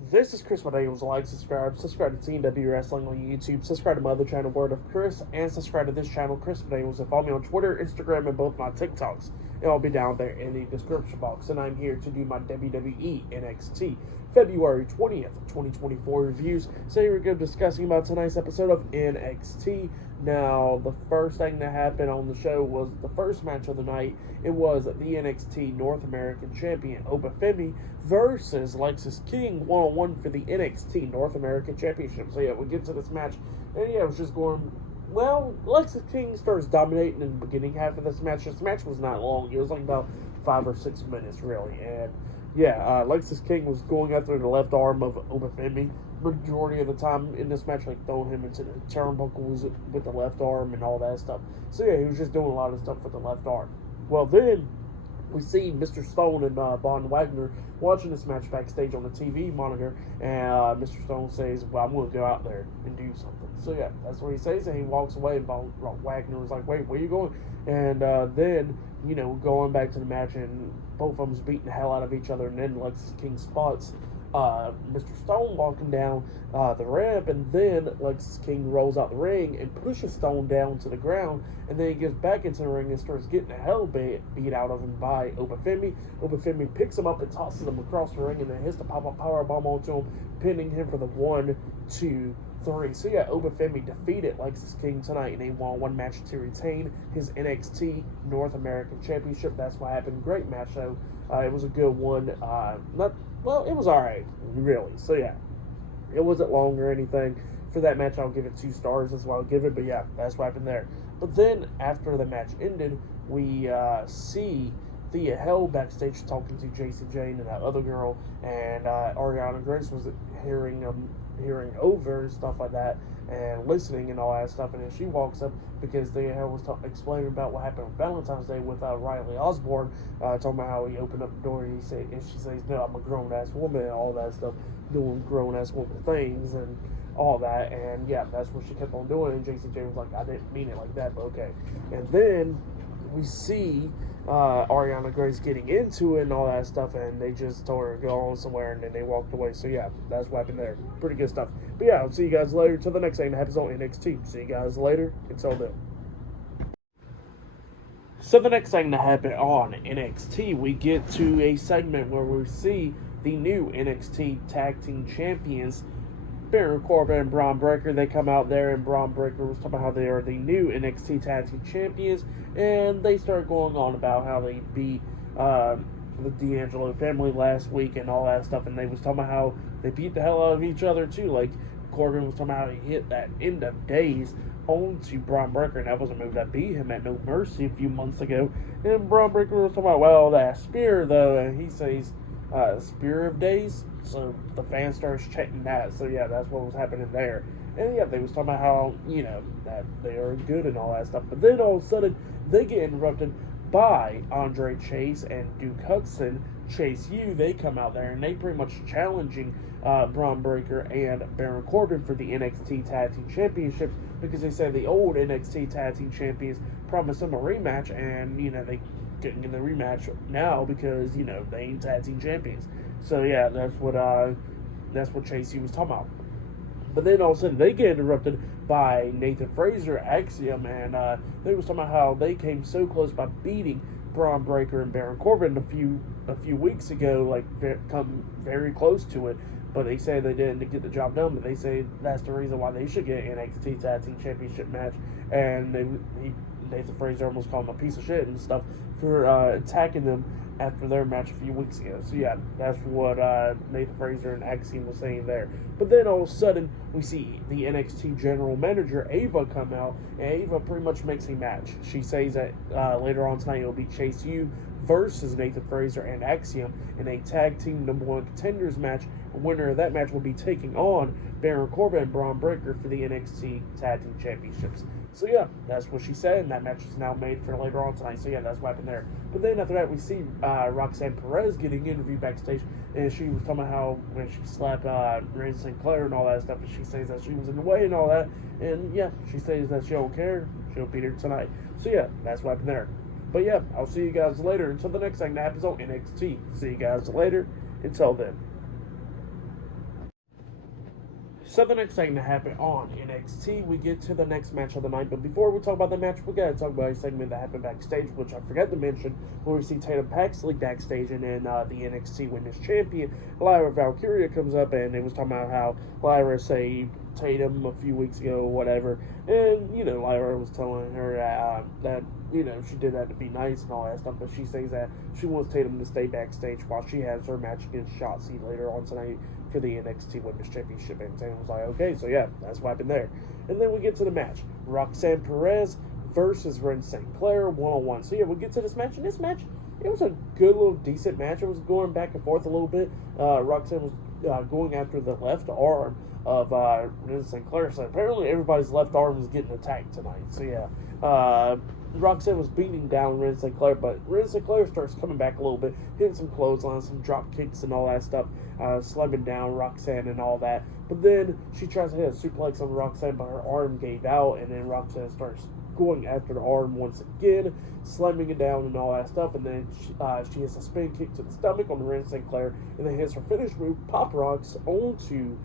This is Chris Medeiros. Like, subscribe to TNW Wrestling on YouTube, subscribe to my other channel, Word of Chris, and subscribe to this channel, Chris Medeiros, and follow me on Twitter, Instagram, and both my TikToks. It'll be down there in the description box. And I'm here to do my WWE NXT February 20th, 2024 reviews. So here we go, discussing about tonight's episode of NXT. Now, the first thing that happened on the show was the first match of the night. It was the NXT North American Champion, Obafemi, versus Lexis King, one-on-one for the NXT North American Championship. So yeah, we get to this match, and yeah, it was just going, well, Lexis King starts dominating in the beginning half of this match. This match was not long. It was like about 5 or 6 minutes, really. And yeah, Lexis King was going after the left arm of Obafemi majority of the time in this match, like throwing him into the turnbuckles with the left arm and all that stuff. So yeah, he was just doing a lot of stuff with the left arm. Well, then we see Mr. Stone and Von Wagner watching this match backstage on the TV monitor, and Mr. Stone says, well, I'm going to go out there and do something. So yeah, that's what he says, and he walks away, and Von Wagner was like, wait, where you going? And then, you know, going back to the match, and both of them's beating the hell out of each other, and then Lexis King spots Mr. Stone walking down the ramp, and then Lexis King rolls out the ring and pushes Stone down to the ground, and then he gets back into the ring and starts getting the hell beat out of him by Obafemi. Obafemi picks him up and tosses him across the ring, and then hits the pop-up powerbomb onto him, pinning him for the 1, 2, 3. So yeah, Obafemi defeated Lexis King tonight in a one-on-one match to retain his NXT North American Championship. That's what happened. Great match, though. It was a good one. Well, it was alright, really. So yeah, it wasn't long or anything. For that match, I'll give it 2 stars. That's what I'll give it. But yeah, that's what happened there. But then, after the match ended, we see Thea Hell backstage talking to Jacy Jayne and that other girl, and Ariana Grace was hearing over and stuff like that, and listening and all that stuff. And then she walks up because Thea Hell was explaining about what happened on Valentine's Day with Riley Osborne, talking about how he opened up the door, and she says, no, I'm a grown-ass woman, and all that stuff, doing grown-ass woman things and all that. And yeah, that's what she kept on doing, and Jacy Jayne was like, I didn't mean it like that, but okay. And then we see Ariana Grace getting into it and all that stuff, and they just told her to go on somewhere, and then they walked away. So yeah, that's what happened there. Pretty good stuff. But yeah, I'll see you guys later. Till the next thing that happens on NXT. See you guys later. Until then. So the next thing that happened on NXT, we get to a segment where we see the new NXT Tag Team Champions, Baron Corbin and Braun Breaker. They come out there, and Braun Breaker was talking about how they are the new NXT Tag Team Champions, and they start going on about how they beat the D'Angelo family last week and all that stuff, and they was talking about how they beat the hell out of each other too. Like, Corbin was talking about how he hit that end of days onto Braun Breaker, and that was a move that beat him at No Mercy a few months ago. And Braun Breaker was talking about, well, that spear though, and he says, Spear of Days. So the fan starts chanting that. So yeah, that's what was happening there. And yeah, they was talking about how, you know, that they are good and all that stuff. But then all of a sudden, they get interrupted by Andre Chase and Duke Hudson. Chase U, they come out there, and they pretty much challenging Braun Breaker and Baron Corbin for the NXT Tag Team Championships, because they say the old NXT Tag Team Champions promised them a rematch, and, you know, they getting in the rematch now because, you know, they ain't tag team champions. So yeah, that's what Chase was talking about. But then all of a sudden they get interrupted by Nathan Frazer, Axiom, and they was talking about how they came so close by beating Braun Breaker and Baron Corbin a few weeks ago, like come very close to it. But they say they didn't get the job done. But they say that's the reason why they should get an NXT Tag Team Championship match. And Nathan Frazer almost called him a piece of shit and stuff for attacking them after their match a few weeks ago. So yeah, that's what Nathan Frazer and Axiom was saying there. But then all of a sudden, we see the NXT General Manager, Ava, come out, and Ava pretty much makes a match. She says that later on tonight it'll be Chase U versus Nathan Frazer and Axiom in a tag team #1 contenders match. The winner of that match will be taking on Baron Corbin and Braun Breaker for the NXT Tag Team Championships. So yeah, that's what she said, and that match is now made for later on tonight. So yeah, that's what happened there. But then after that, we see Roxanne Perez getting interviewed backstage, and she was talking about how when she slapped Randy Sinclair and all that stuff, and she says that she was in the way and all that, and yeah, she says that she don't care, she'll beat her tonight. So yeah, that's what happened there. But yeah, I'll see you guys later. Until the next thing that happens on NXT. See you guys later. Until then. So the next thing to happen on NXT, we get to the next match of the night. But before we talk about the match, we gotta talk about a segment that happened backstage, which I forgot to mention, where we see Tatum Paxley backstage, and then the NXT Women's Champion Lyra Valkyria comes up, and it was talking about how Lyra saved Tatum a few weeks ago or whatever, and Lyra was telling her that she did that to be nice and all that stuff, but she says that she wants Tatum to stay backstage while she has her match against Shotzi later on tonight for the NXT Women's Championship. And Tatum was like, okay, so yeah, that's what happened there. And then we get to the match. Roxanne Perez versus Ren St. Clair, one-on-one. So yeah, we get to this match, and this match, it was a good little decent match. It was going back and forth a little bit. Roxanne was going after the left arm of Ren St. Clair. So apparently everybody's left arm was getting attacked tonight. So yeah, Roxanne was beating down Ren St. Clair, but Ren St. Clair starts coming back a little bit, hitting some clotheslines, some drop kicks and all that stuff, slamming down Roxanne and all that. But then she tries to hit a suplex on Roxanne, but her arm gave out, and then Roxanne starts going after the arm once again, slamming it down and all that stuff, and then she hits a spin kick to the stomach on Ren St. Clair, and then hits her finish move, Pop Rocks, onto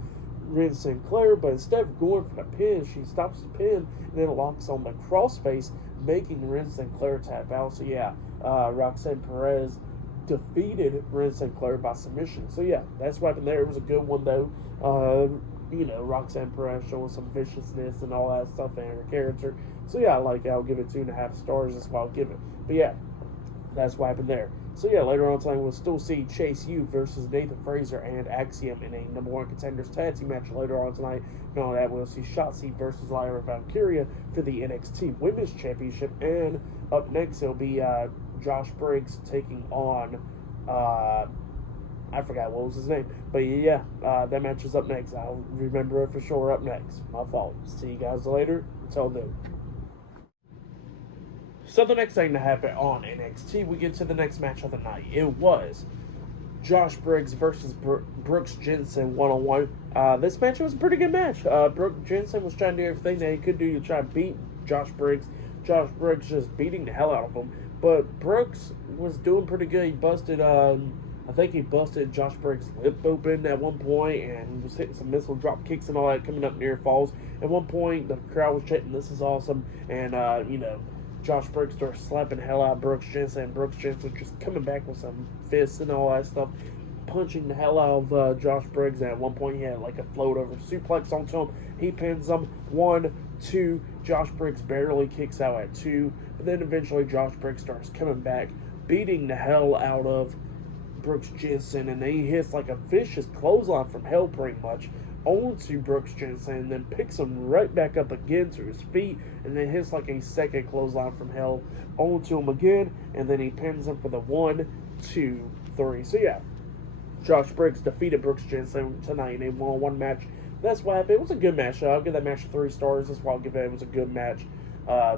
Ren St. Clair, but instead of going for the pin, she stops the pin and then locks on the crossface, making Ren St. Clair tap out. So yeah, Roxanne Perez defeated Ren St. Clair by submission. So yeah, that's what happened there. It was a good one though. Roxanne Perez showing some viciousness and all that stuff in her character. So yeah, I'll give it 2.5 stars. That's what I'll give it. But yeah, that's what happened there. So yeah, later on tonight we'll still see Chase U versus Nathan Frazer and Axiom in a number one contenders tag team match later on tonight. And all that, we'll see Shotzi versus Lyra Valkyria for the NXT Women's Championship. And up next it'll be Josh Briggs taking on I forgot what was his name. But yeah, that match is up next. I'll remember it for sure up next. My fault. See you guys later. Until then. So the next thing to happen on NXT, we get to the next match of the night. It was Josh Briggs versus Brooks Jensen one-on-one. This match was a pretty good match. Brooks Jensen was trying to do everything that he could do to try to beat Josh Briggs. Josh Briggs just beating the hell out of him. But Brooks was doing pretty good. He busted, I think he busted Josh Briggs' lip open at one point and was hitting some missile drop kicks and all that, coming up near falls. At one point, the crowd was chanting, "This is awesome," and Josh Briggs starts slapping the hell out of Brooks Jensen. Brooks Jensen just coming back with some fists and all that stuff, punching the hell out of Josh Briggs. And at one point, he had like a float over suplex onto him. He pins him 1, 2. Josh Briggs barely kicks out at 2. But then eventually, Josh Briggs starts coming back, beating the hell out of Brooks Jensen. And then he hits like a vicious clothesline from hell pretty much onto Brooks Jensen, and then picks him right back up again to his feet, and then hits like a second clothesline from hell onto him again, and then he pins him for the 1, 2, 3. So yeah, Josh Briggs defeated Brooks Jensen tonight in a one-on-one match. That's what happened. It was a good match. I'll give that match 3 stars. That's why I'll give it. It was a good match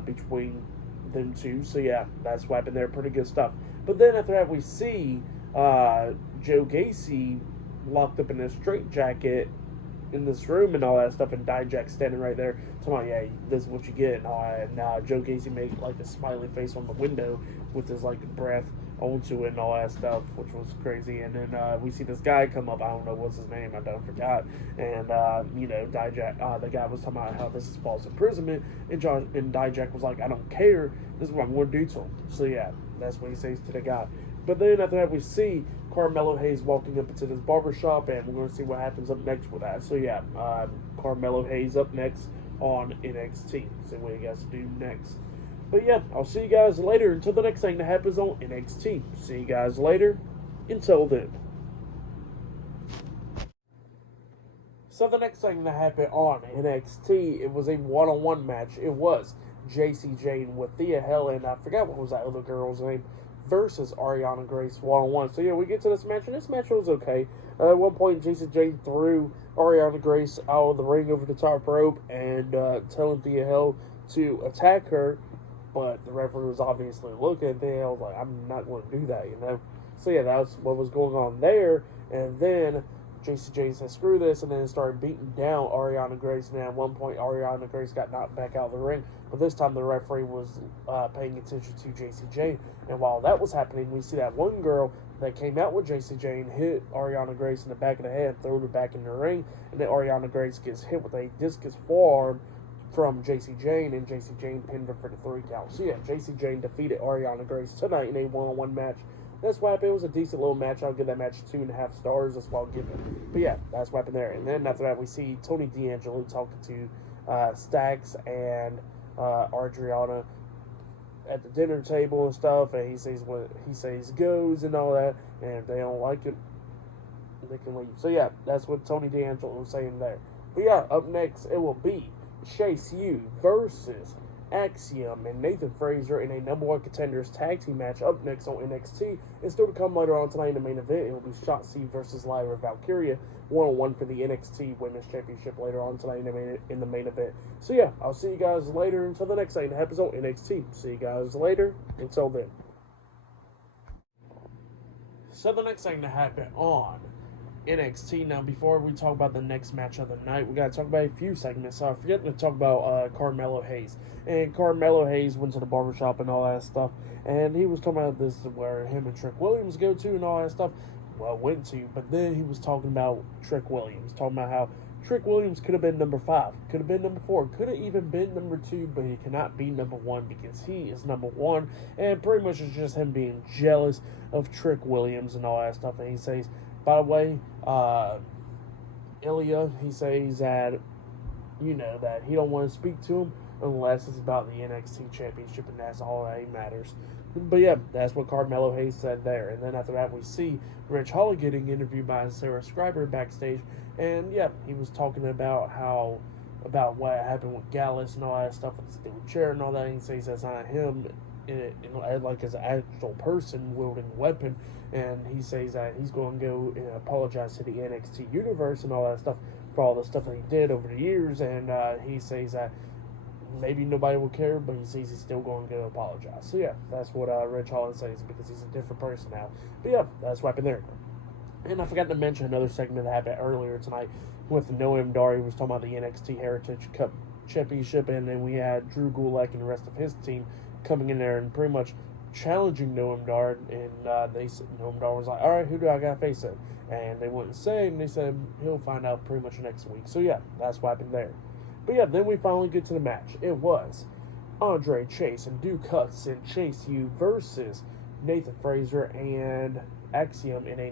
between them two. So yeah, that's what happened there. Pretty good stuff. But then after that, we see Joe Gacy locked up in a straitjacket in this room and all that stuff, and Dijak standing right there talking about, yeah, this is what you get and all that. And Joe Gacy made like a smiley face on the window with his like breath onto it and all that stuff, which was crazy. And then we see this guy come up. I don't know what's his name, I don't forgot. And Dijak, the guy was talking about how this is false imprisonment, and Dijak was like, I don't care, this is what I'm going to do to him. So yeah, that's what he says to the guy. But then after that, we see Carmelo Hayes walking up into this barbershop, and we're going to see what happens up next with that. So yeah, Carmelo Hayes up next on NXT. See what you guys do next. But yeah, I'll see you guys later until the next thing that happens on NXT. See you guys later. Until then. So the next thing that happened on NXT, it was a one-on-one match. It was JC Jane with Thea Hell, and I forgot what was that other girl's name, versus Ariana Grace one-on-one. So yeah, we get to this match, and this match was okay. At one point, Jason Jane threw Ariana Grace out of the ring over the top rope and telling Thea Hell to attack her, but the referee was obviously looking at Thea Hell like, I'm not going to do that, So yeah, that was what was going on there. And then JC Jane said, screw this, and then started beating down Ariana Grace. And then at one point, Ariana Grace got knocked back out of the ring. But this time, the referee was paying attention to JC Jane. And while that was happening, we see that one girl They came out with Jacy Jayne, hit Ariana Grace in the back of the head, threw her back in the ring, and then Ariana Grace gets hit with a discus forearm from Jacy Jayne, and Jacy Jayne pinned her for the 3 count. So yeah, Jacy Jayne defeated Ariana Grace tonight in a one-on-one match. That's why it was a decent little match. I'll give that match 2.5 stars. That's what I'll give it. But yeah, that's what happened there. And then after that, we see Tony D'Angelo talking to Stax and Adriana at the dinner table and stuff, and he says goes and all that, and if they don't like it, they can leave. So yeah, that's what Tony D'Angelo was saying there. But yeah, up next it will be Chase U versus Axiom and Nathan Frazer in a number 1 contenders tag team match up next on NXT. And still to come later on tonight in the main event, it will be Shotzi versus Lyra Valkyria, 1-on-1 for the NXT Women's Championship later on tonight in the main event. So yeah, I'll see you guys later until the next thing that happens on NXT. See you guys later. Until then. So the next thing to happen on NXT. Now, before we talk about the next match of the night, we got to talk about a few segments. So I forget to talk about Carmelo Hayes. And Carmelo Hayes went to the barbershop and all that stuff. And he was talking about this where him and Trick Williams go to and all that stuff. Well, went to. But then he was talking about Trick Williams. Talking about how Trick Williams could have been number 5. Could have been number 4. Could have even been number 2. But he cannot be number 1 because he is number 1. And pretty much it's just him being jealous of Trick Williams and all that stuff. And he says, by the way, Ilya, he says that, that he don't want to speak to him unless it's about the NXT Championship, and that's all that matters. But yeah, that's what Carmelo Hayes said there. And then after that, we see Rich Holly getting interviewed by Sarah Scriber backstage, and yeah, he was talking about what happened with Gallus and all that stuff with the steel chair and all that. And he says that's not him, like as an actual person wielding a weapon. And he says that he's going to go and apologize to the NXT universe and all that stuff for all the stuff that he did over the years. And he says that maybe nobody will care, but he says he's still going to go apologize. So yeah, that's what Rich Holland says, because he's a different person now. But yeah, that's what happened there. And I forgot to mention another segment that happened earlier tonight with Noam Dar. He was talking about the NXT Heritage Cup Championship, and then we had Drew Gulak and the rest of his team coming in there and pretty much challenging Noam Dar, and Noam Dar was like, all right, who do I got to face him? And they wouldn't say, and they said he'll find out pretty much next week. So yeah, that's what happened there. But yeah, then we finally get to the match. It was Andre Chase and Duke Hudson, Chase U versus Nathan Frazer and Axiom in a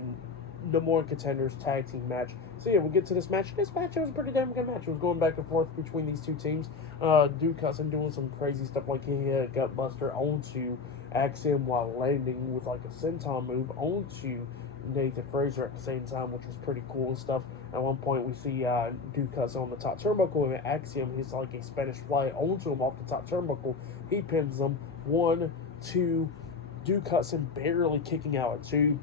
number 1 contenders tag team match. So yeah, we get to this match. This match, it was a pretty damn good match. It was going back and forth between these two teams. Duke Hudson doing some crazy stuff, like he hit a gut buster onto Axiom while landing with like a senton move onto Nathan Frazer at the same time, which was pretty cool and stuff. At one point, we see Duke Hudson on the top turnbuckle, and Axiom hits like a Spanish fly onto him off the top turnbuckle. He pins him 1, 2. Duke Hudson barely kicking out at 2.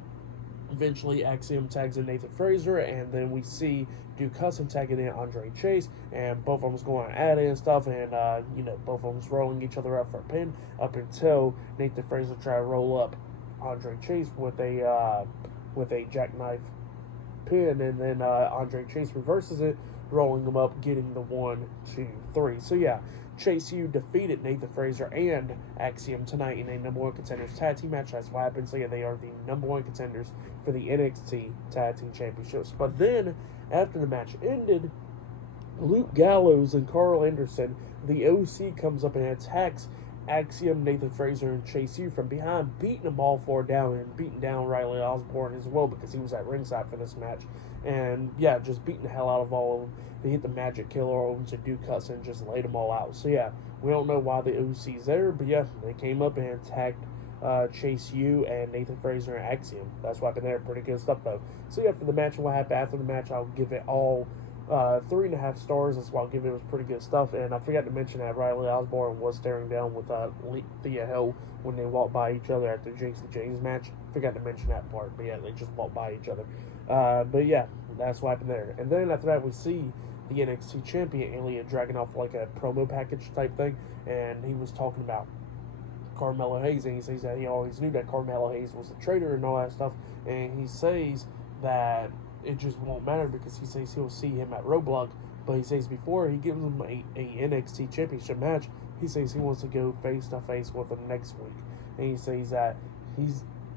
Eventually, Axiom tags in Nathan Frazer, and then we see Duke Hudson tagging in Andre Chase, and both of them's going at it and stuff, and both of them's rolling each other up for a pin up until Nathan Frazer try to roll up Andre Chase with a jackknife pin, and then Andre Chase reverses it, rolling him up, getting the 1, 2, 3. So yeah, Chase U defeated Nathan Frazer and Axiom tonight in a number 1 contenders tag team match. That's what happened. So yeah, they are the number 1 contenders for the NXT Tag Team Championships. But then, after the match ended, Luke Gallows and Carl Anderson, the OC, comes up and attacks Axiom, Nathan Frazer, and Chase U from behind, beating them all 4 down and beating down Riley Osborne as well, because he was at ringside for this match. And yeah, just beating the hell out of all of them. They hit the Magic Killer over to Duke Hudson and just laid them all out. So yeah, we don't know why the OC's there, but yeah, they came up and attacked Chase U and Nathan Frazer and Axiom. That's what happened there. Pretty good stuff though. So yeah, for the match and what happened after the match, I'll give it all 3.5 stars. That's why I'll give it. It was pretty good stuff. And I forgot to mention that Riley Osborne was staring down with Thea Hill when they walked by each other after Jason James match. Forgot to mention that part, but yeah, they just walked by each other. But yeah, that's what happened there. And then after that, we see the NXT champion Ilya Dragunov like a promo package type thing, and he was talking about Carmelo Hayes, and he says that he always knew that Carmelo Hayes was a traitor and all that stuff, and he says that it just won't matter because he says he'll see him at Roadblock, but he says before he gives him a NXT championship match, he says he wants to go face to face with him next week, and he says that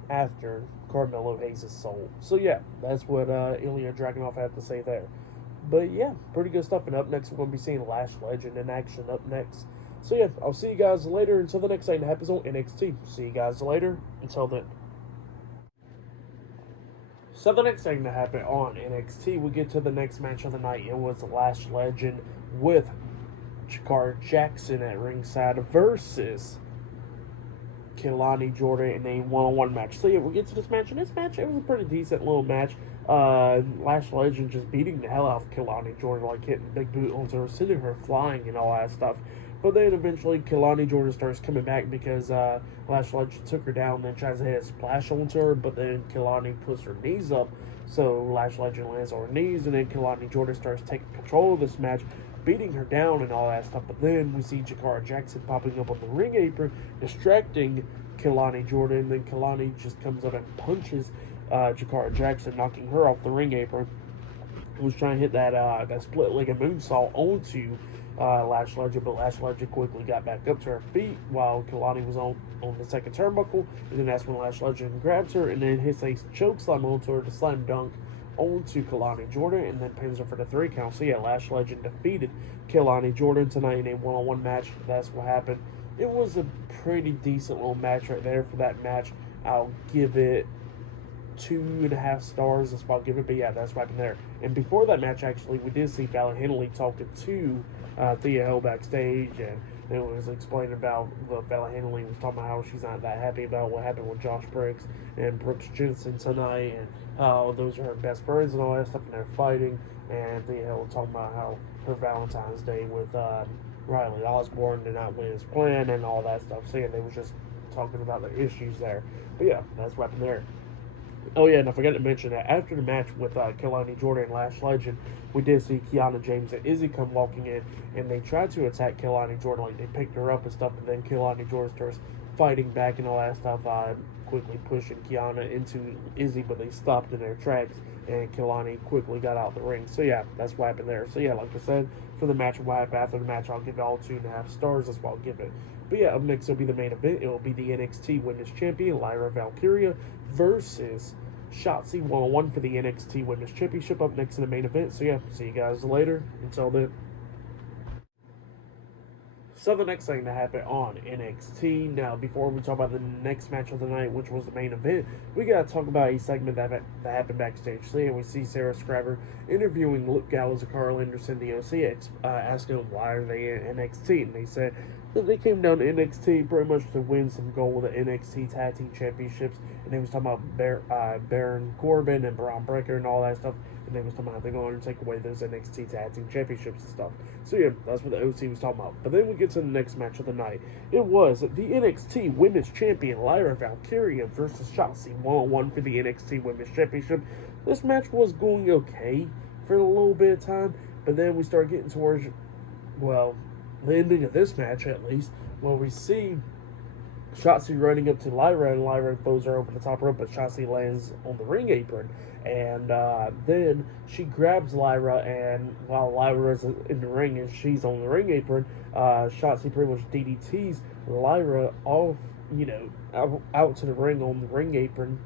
after Carmelo Hayes' soul. So yeah, that's what Ilya Dragunov had to say there. But yeah, pretty good stuff. And up next, we're going to be seeing Lash Legend in action up next. So yeah, I'll see you guys later until the next thing that happens on NXT. See you guys later. Until then. So the next thing that happened on NXT, we get to the next match of the night. It was Lash Legend with Jakar Jackson at ringside versus Kelani Jordan in a one-on-one match. So yeah, we get to this match, and this match, it was a pretty decent little match. Lash Legend just beating the hell out of Kelani Jordan, like hitting big boot onto her, sending her flying and all that stuff. But then eventually Kelani Jordan starts coming back because Lash Legend took her down, then tries to hit a splash onto her, but then Kelani puts her knees up, so Lash Legend lands on her knees, and then Kelani Jordan starts taking control of this match, beating her down and all that stuff. But then we see Jakar Jackson popping up on the ring apron, distracting Kelani Jordan. Then Kelani just comes up and punches Jakar Jackson, knocking her off the ring apron. Was trying to hit that split-legged moonsault onto Lash Legend, but Lash Legend quickly got back up to her feet while Kelani was on the second turnbuckle. And then that's when Lash Legend grabs her and then hits a choke slam onto her to slam dunk onto Kelani Jordan, and then pins her for the 3 count. So yeah, Lash Legend defeated Kelani Jordan tonight in a one-on-one match. That's what happened. It was a pretty decent little match right there. For that match, I'll give it 2.5 stars. That's what I'll give it. But yeah, that's what happened there. And before that match, actually, we did see Fallon Henley talking to Thea Hill backstage, and it was explaining about Fallon Henley was talking about how she's not that happy about what happened with Josh Briggs and Brooks Jensen tonight, and how those are her best friends and all that stuff, and they're fighting. And Thea Hill was talking about how her Valentine's Day with Riley Osborne did not win his plan and all that stuff. So yeah, they were just talking about the issues there. But yeah, that's what happened there. Oh yeah, and I forgot to mention that after the match with Kelani Jordan and Lash Legend, we did see Kiana James and Izzy come walking in, and they tried to attack Kelani Jordan, like they picked her up and stuff, and then Kelani Jordan starts fighting back and all that stuff, quickly pushing Kiana into Izzy, but they stopped in their tracks, and Kelani quickly got out the ring. So yeah, that's what happened there. So yeah, like I said, for the match, what happened after the match, I'll give it all 2.5 stars. That's what I'll give it. But yeah, up next will be the main event. It will be the NXT Women's Champion, Lyra Valkyria, versus Shotzi one-on-one for the NXT Women's Championship up next in the main event. So yeah, see you guys later. Until then. So the next thing that happened on NXT. Now, before we talk about the next match of the night, which was the main event, we gotta talk about a segment that happened backstage. So yeah, we see Sarah Scriber interviewing Luke Gallows and Carl Anderson, the OC, asking them why are they in NXT, and they said that they came down to NXT pretty much to win some gold with the NXT Tag Team Championships, and they was talking about Baron Corbin and Braun Breaker and all that stuff. And they was talking about how they're going to take away those NXT Tag Team Championships and stuff. So yeah, that's what the OC was talking about. But then we get to the next match of the night. It was the NXT Women's Champion Lyra Valkyria versus Shotzi one-on-one for the NXT Women's Championship. This match was going okay for a little bit of time, but then we start getting towards, well, the ending of this match at least, where we see Shotzi running up to Lyra, and Lyra throws her over the top rope, but Shotzi lands on the ring apron. And then she grabs Lyra, and while Lyra's in the ring and she's on the ring apron, Shotzi pretty much DDTs Lyra off, out to the ring on the ring apron,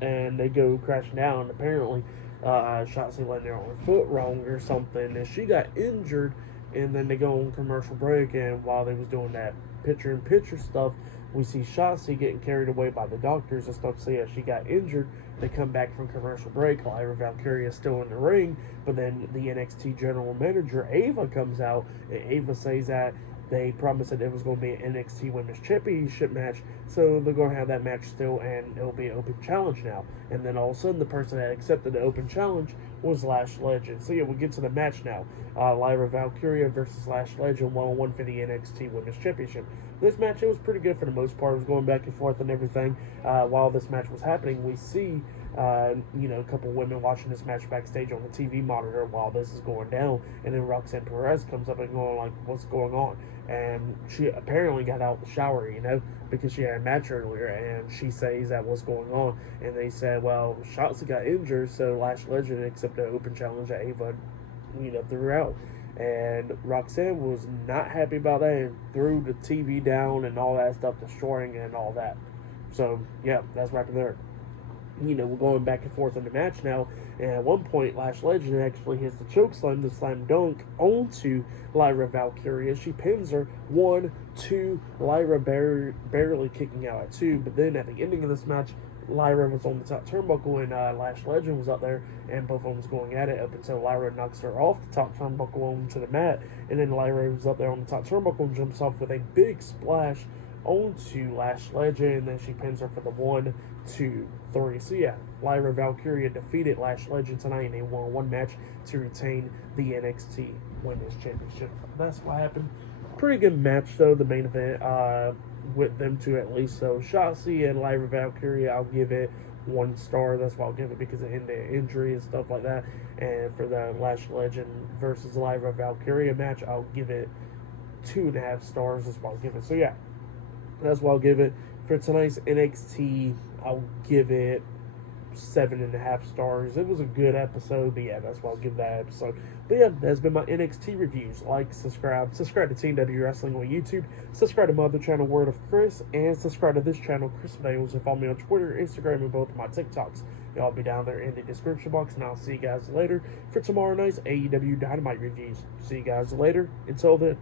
and they go crashing down. Apparently, Shotzi landed on her foot wrong or something, and she got injured. And then they go on commercial break, and while they was doing that picture-in-picture stuff, we see Shotzi getting carried away by the doctors and stuff. So yeah, she got injured. They come back from commercial break. Lyra Valkyria is still in the ring, but then the NXT general manager Ava comes out, and Ava says that they promised that it was going to be an NXT Women's Championship match, so they're going to have that match still, and it'll be an open challenge now. And then all of a sudden, the person that accepted the open challenge was Lash Legend. So yeah, we'll get to the match now. Lyra Valkyria versus Lash Legend one-on-one for the NXT Women's Championship. This match, it was pretty good for the most part. It was going back and forth and everything. While this match was happening, we see a couple women watching this match backstage on the TV monitor while this is going down, and then Roxanne Perez comes up and going like, what's going on? And she apparently got out the shower, because she had a match earlier, and she says that what's going on, and they said, well, Shotzi got injured, so Lash Legend accepted an open challenge that Ava, threw out. And Roxanne was not happy about that and threw the TV down and all that stuff, destroying it and all that. So, yeah, that's right there. You know, we're going back and forth in the match now. And at one point, Lash Legend actually hits the choke slam, the slam dunk onto Lyra Valkyria. She pins her 1, 2. Lyra barely kicking out at 2. But then at the ending of this match, Lyra was on the top turnbuckle and Lash Legend was up there, and both of them was going at it up until Lyra knocks her off the top turnbuckle onto the mat, and then Lyra was up there on the top turnbuckle and jumps off with a big splash onto Lash Legend, and then she pins her for the 1, 2, 3. So yeah, Lyra Valkyria defeated Lash Legend tonight in a 1-on-1 match to retain the NXT Women's Championship. That's what happened. Pretty good match though, the main event, with them two at least. So Shotzi and Lyra Valkyria, I'll give it 1 star. That's why I'll give it, because of the injury and stuff like that. And for the Lash Legend versus Lyra Valkyria match, I'll give it 2.5 stars. That's why I'll give it. So yeah, that's why I'll give it. For tonight's NXT, I'll give it 7.5 stars. It was a good episode, but yeah, that's why I'll give that episode. But yeah, that's been my NXT reviews. Like, subscribe to Team W Wrestling on YouTube, subscribe to my other channel, Word of Chris, and subscribe to this channel, Chris Bales, and follow me on Twitter, Instagram, and both of my TikToks. They'll all be down there in the description box, and I'll see you guys later for tomorrow night's AEW Dynamite reviews. See you guys later. Until then.